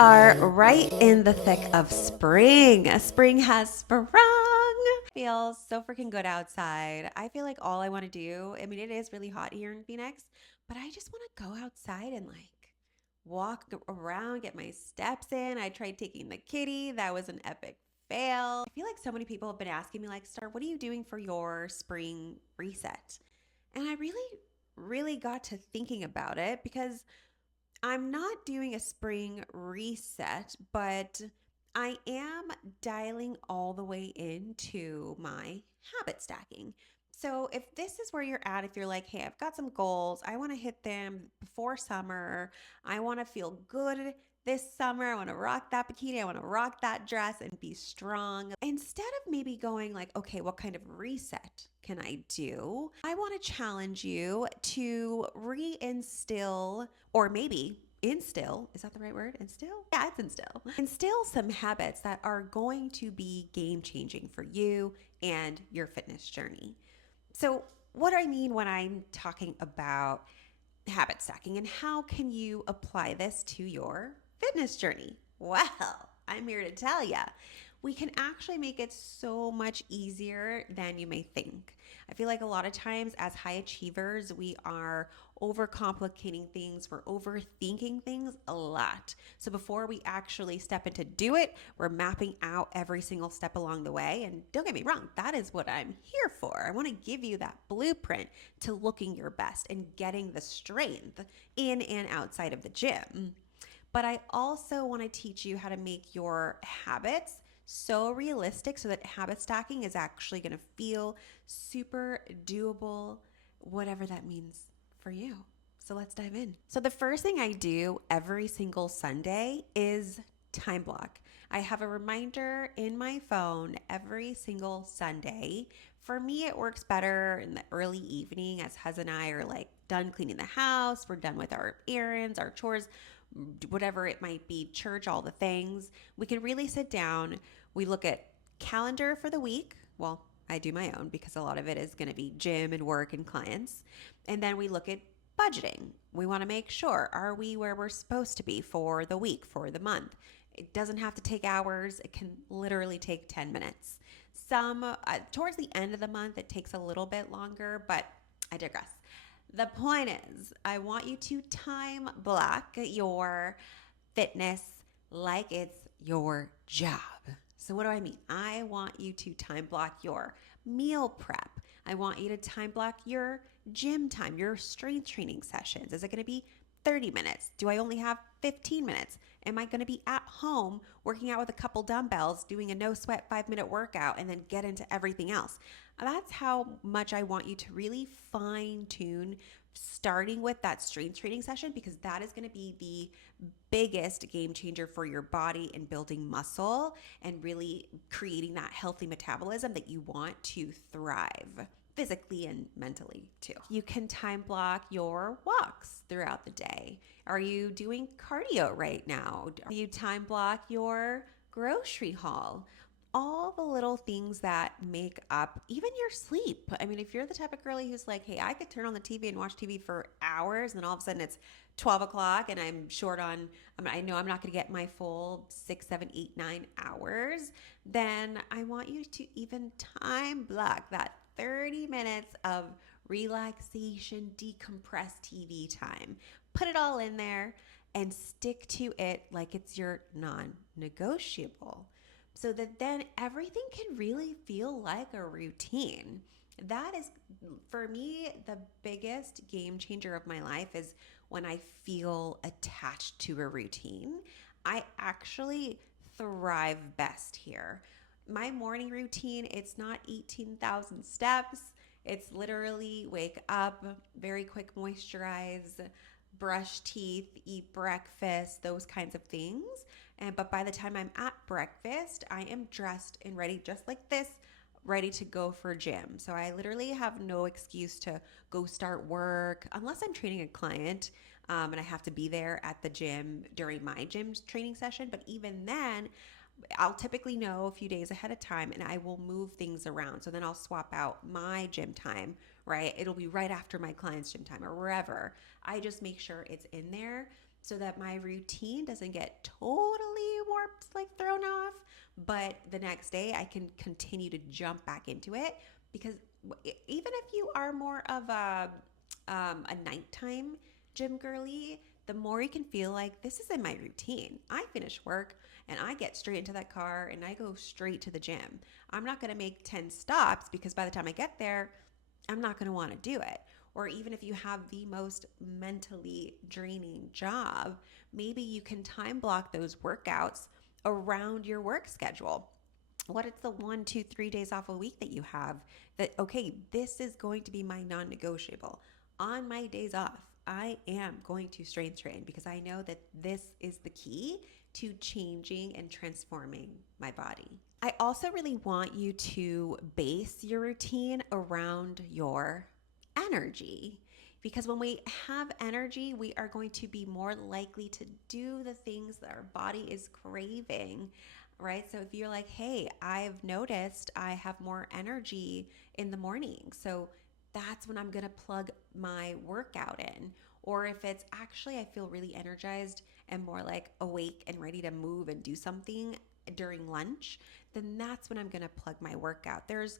are right in the thick of spring. Spring has sprung. Feels so freaking good outside. I feel like all I want to do, I mean, it is really hot here in Phoenix, but I just want to go outside and walk around, get my steps in. I tried taking the kitty. That was an epic fail. I feel like so many people have been asking me, like, Star, what are you doing for your spring reset? And I really got to thinking about it because I'm not doing a spring reset, but I am dialing all the way into my habit stacking. So, if this is where you're at, if you're like, hey, I've got some goals, I want to hit them before summer, I want to feel good this summer, I want to rock that bikini, I want to rock that dress and be strong. Instead of maybe going like, okay, what kind of reset can I do? I want to challenge you to reinstill or maybe instill, is that the right word? Instill? Yeah, it's instill. Instill some habits that are going to be game changing for you and your fitness journey. So, what do I mean when I'm talking about habit stacking and how can you apply this to your fitness journey? Well, I'm here to tell you, we can actually make it so much easier than you may think. I feel like a lot of times as high achievers, we are overcomplicating things, we're overthinking things a lot. So before we actually step into do it, we're mapping out every single step along the way. And don't get me wrong, that is what I'm here for. I want to give you that blueprint to looking your best and getting the strength in and outside of the gym. But I also want to teach you how to make your habits so realistic so that habit stacking is actually going to feel super doable, whatever that means for you. So let's dive in. So, the first thing I do every single Sunday is time block. I have a reminder in my phone every single Sunday. For me, it works better in the early evening as Huz and I are like done cleaning the house, we're done with our errands, our chores, whatever it might be, church, all the things. We can really sit down. We look at calendar for the week. Well, I do my own because a lot of it is going to be gym and work and clients. And then we look at budgeting. We want to make sure, are we where we're supposed to be for the week, for the month? It doesn't have to take hours. It can literally take 10 minutes. Towards the end of the month, it takes a little bit longer, but I digress. The point is, I want you to time block your fitness like it's your job. So, what do I mean? I want you to time block your meal prep. I want you to time block your gym time, your strength training sessions. Is it going to be 30 minutes? Do I only have 15 minutes? Am I going to be at home working out with a couple dumbbells, doing a no sweat 5-minute workout, and then get into everything else? That's how much I want you to really fine tune starting with that strength training session, because that is going to be the biggest game changer for your body and building muscle and really creating that healthy metabolism that you want to thrive physically and mentally too. You can time block your walks throughout the day. Are you doing cardio right now? Do you time block your grocery haul? All the little things that make up even your sleep. I mean, if you're the type of girly who's like, hey, I could turn on the TV and watch TV for hours, and then all of a sudden it's 12 o'clock and I'm short on, I know I'm not going to get my full 6, 7, 8, 9 hours, then I want you to even time block that 30 minutes of relaxation, decompress TV time. Put it all in there and stick to it like it's your non negotiable, so that then everything can really feel like a routine. That is, for me, the biggest game changer of my life is when I feel attached to a routine. I actually thrive best here. My morning routine, it's not 18,000 steps. It's literally wake up, very quick moisturize, brush teeth, eat breakfast, those kinds of things. But by the time I'm at breakfast, I am dressed and ready just like this, ready to go for gym. So I literally have no excuse to go start work unless I'm training a client, and I have to be there at the gym during my gym training session. But even then, I'll typically know a few days ahead of time and I will move things around. So then I'll swap out my gym time, right? It'll be right after my client's gym time or wherever. I just make sure it's in there. so that my routine doesn't get totally warped, like thrown off. But the next day, I can continue to jump back into it because even if you are more of a nighttime gym girly, the more you can feel like this is in my routine. I finish work and I get straight into that car and I go straight to the gym. I'm not going to make 10 stops because by the time I get there, I'm not going to want to do it. Or even if you have the most mentally draining job, maybe you can time block those workouts around your work schedule. What is the 1, 2, 3 days off a week that you have that, okay, this is going to be my non negotiable? On my days off, I am going to strength train because I know that this is the key to changing and transforming my body. I also really want you to base your routine around your energy because when we have energy, we are going to be more likely to do the things that our body is craving, right? So if you're like, hey, I've noticed I have more energy in the morning, so that's when I'm going to plug my workout in. Or if it's actually, I feel really energized and more like awake and ready to move and do something during lunch, then that's when I'm going to plug my workout. There's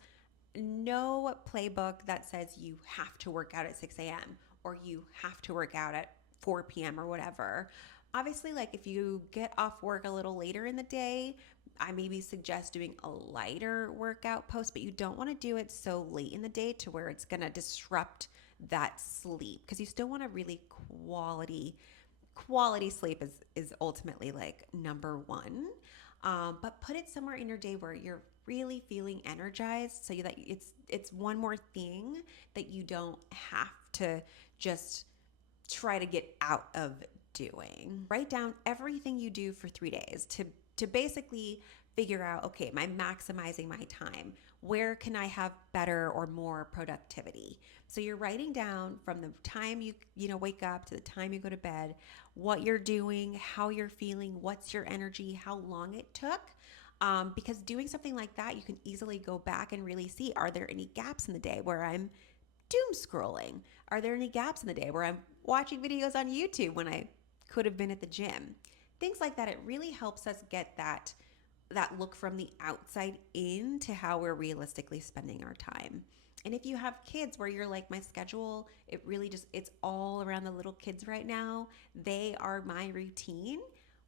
no playbook that says you have to work out at 6 a.m. or you have to work out at 4 p.m. or whatever. Obviously, like if you get off work a little later in the day, I maybe suggest doing a lighter workout post, but you don't want to do it so late in the day to where it's going to disrupt that sleep because you still want a really quality sleep is ultimately like number one. But put it somewhere in your day where you're really feeling energized so that it's one more thing that you don't have to just try to get out of doing. Write down everything you do for 3 days to basically figure out, okay, am I maximizing my time? Where can I have better or more productivity? So you're writing down from the time you wake up to the time you go to bed, what you're doing, how you're feeling, what's your energy, how long it took. Because doing something like that, you can easily go back and really see, are there any gaps in the day where I'm doom scrolling? Are there any gaps in the day where I'm watching videos on YouTube when I could have been at the gym? Things like that. It really helps us get that look from the outside in to how we're realistically spending our time. And if you have kids where you're like, my schedule, it's all around the little kids right now. They are my routine.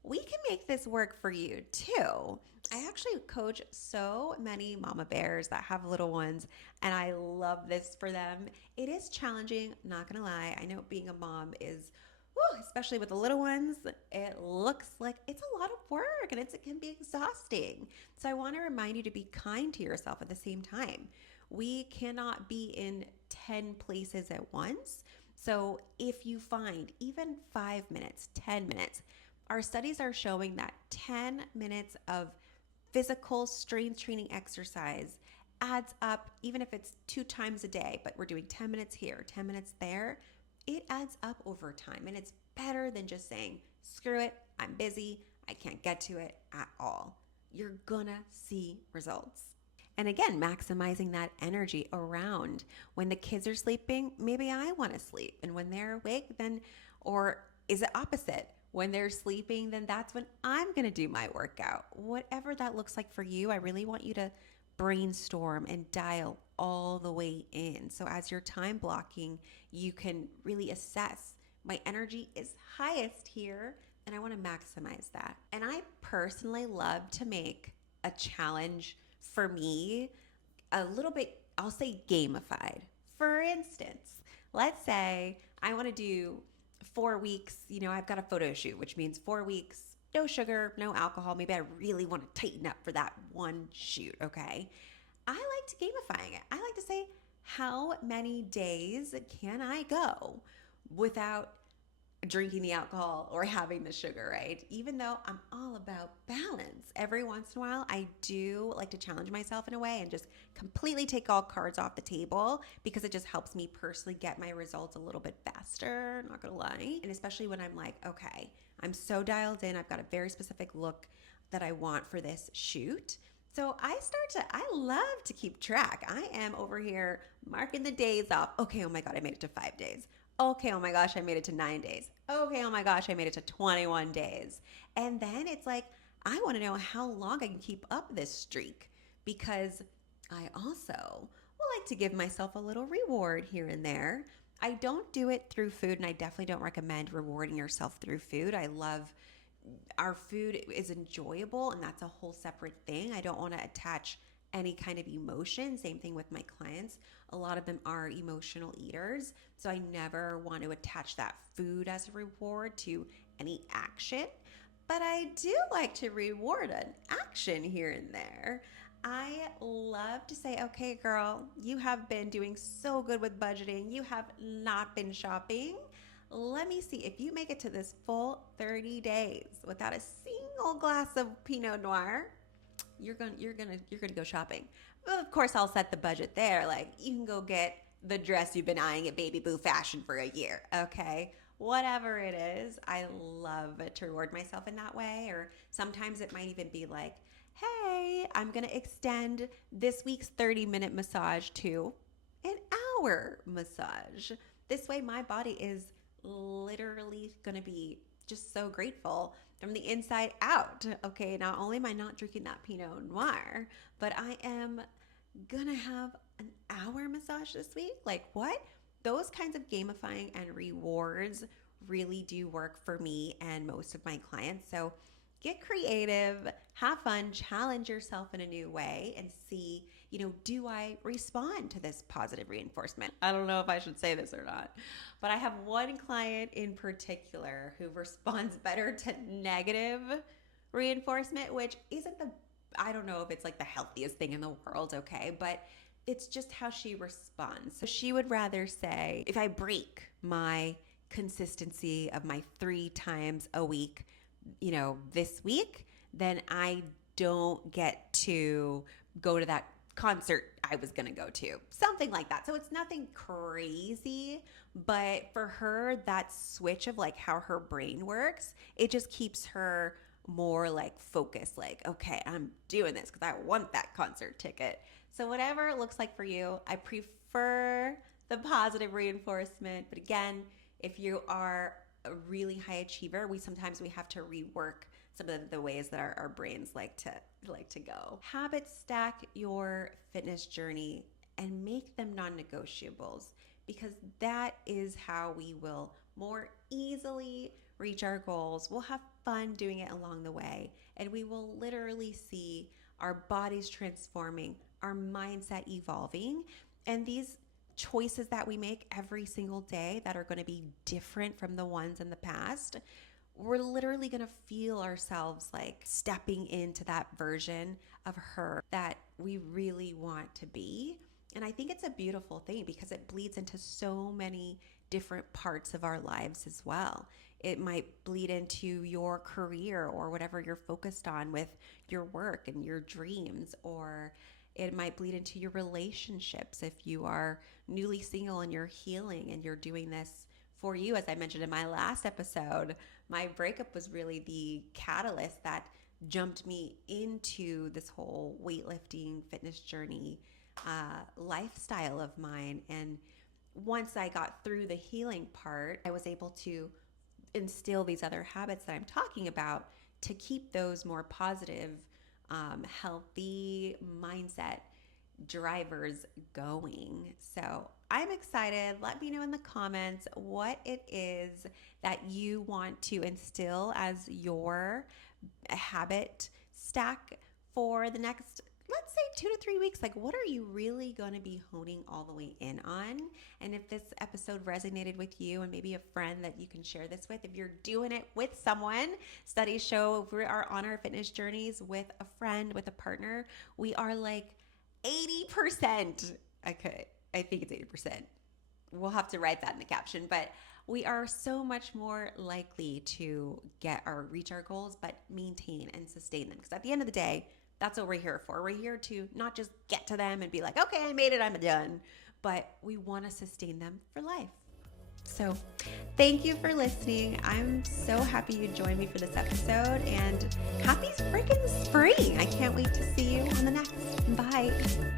We can make this work for you too. I actually coach so many mama bears that have little ones, and I love this for them. It is challenging, not gonna lie. I know being a mom is, especially with the little ones, it looks like it's a lot of work and it can be exhausting. So I want to remind you to be kind to yourself at the same time. We cannot be in 10 places at once. So if you find even 5 minutes, 10 minutes, our studies are showing that 10 minutes of physical strength training exercise adds up, even if it's 2 times a day, but we're doing 10 minutes here, 10 minutes there, it adds up over time. And it's better than just saying, screw it, I'm busy, I can't get to it at all. You're gonna see results. And again, maximizing that energy around when the kids are sleeping, maybe I want to sleep. And when they're awake, then, or is it opposite? When they're sleeping, then that's when I'm going to do my workout. Whatever that looks like for you, I really want you to brainstorm and dial all the way in. So as you're time blocking, you can really assess, my energy is highest here and I want to maximize that. And I personally love to make a challenge for me a little bit, I'll say gamified. For instance, let's say I want to do 4 weeks, I've got a photo shoot, which means 4 weeks, no sugar, no alcohol. Maybe I really want to tighten up for that one shoot, okay? I like to gamifying it. I like to say, how many days can I go without drinking the alcohol or having the sugar, right? Even though I'm all about balance, every once in a while, I do like to challenge myself in a way and just completely take all cards off the table because it just helps me personally get my results a little bit faster, not gonna lie. And especially when I'm like, okay, I'm so dialed in, I've got a very specific look that I want for this shoot. So I love to keep track. I am over here marking the days off. Okay, oh my God, I made it to 5 days. Okay, oh my gosh, I made it to 9 days. Okay, oh my gosh, I made it to 21 days. And then it's like, I want to know how long I can keep up this streak because I also will like to give myself a little reward here and there. I don't do it through food, and I definitely don't recommend rewarding yourself through food. I love our food is enjoyable, and that's a whole separate thing. I don't want to attach any kind of emotion. Same thing with my clients. A lot of them are emotional eaters, so I never want to attach that food as a reward to any action. But I do like to reward an action here and there. I love to say, okay, girl, you have been doing so good with budgeting. You have not been shopping. Let me see if you make it to this full 30 days without a single glass of Pinot Noir, you're gonna go shopping. Well, of course, I'll set the budget there. Like you can go get the dress you've been eyeing at Baby Boo Fashion for a year. Okay, whatever it is, I love to reward myself in that way. Or sometimes it might even be like, hey, I'm gonna extend this week's 30-minute massage to an hour massage. This way, my body is literally going to be just so grateful from the inside out. Okay, not only am I not drinking that Pinot Noir, but I am going to have an hour massage this week. Like, what? Those kinds of gamifying and rewards really do work for me and most of my clients. So get creative, have fun, challenge yourself in a new way, and see, do I respond to this positive reinforcement? I don't know if I should say this or not, but I have one client in particular who responds better to negative reinforcement, which isn't I don't know if it's like the healthiest thing in the world, okay, but it's just how she responds. So she would rather say, if I break my consistency of my 3 times a week, this week, then I don't get to go to that concert I was going to go to. Something like that. So it's nothing crazy, but for her, that switch of like how her brain works, it just keeps her more like focused, like, okay, I'm doing this because I want that concert ticket. So whatever it looks like for you, I prefer the positive reinforcement. But again, if you are a really high achiever, we have to rework some of the ways that our brains like to go. Habit stack your fitness journey and make them non-negotiables, because that is how we will more easily reach our goals. We'll have fun doing it along the way, and we will literally see our bodies transforming, our mindset evolving, and these choices that we make every single day that are going to be different from the ones in the past, we're literally going to feel ourselves like stepping into that version of her that we really want to be. And I think it's a beautiful thing because it bleeds into so many different parts of our lives as well. It might bleed into your career or whatever you're focused on with your work and your dreams, or it might bleed into your relationships if you are newly single and you're healing and you're doing this for you. As I mentioned in my last episode, my breakup was really the catalyst that jumped me into this whole weightlifting fitness journey lifestyle of mine. And once I got through the healing part, I was able to instill these other habits that I'm talking about to keep those more positive, healthy mindset drivers going. So I'm excited. Let me know in the comments what it is that you want to instill as your habit stack for the next, let's say, 2 to 3 weeks. Like, what are you really going to be honing all the way in on? And if this episode resonated with you and maybe a friend that you can share this with, if you're doing it with someone, studies show if we are on our fitness journeys with a friend, with a partner, we are like 80%. Okay, I think it's 80%. We'll have to write that in the caption, but we are so much more likely to reach our goals, but maintain and sustain them. Because at the end of the day, that's what we're here for. We're here to not just get to them and be like, okay, I made it, I'm done, but we want to sustain them for life. So thank you for listening. I'm so happy you joined me for this episode, and happy freaking spring. I can't wait to see you on the next. Bye.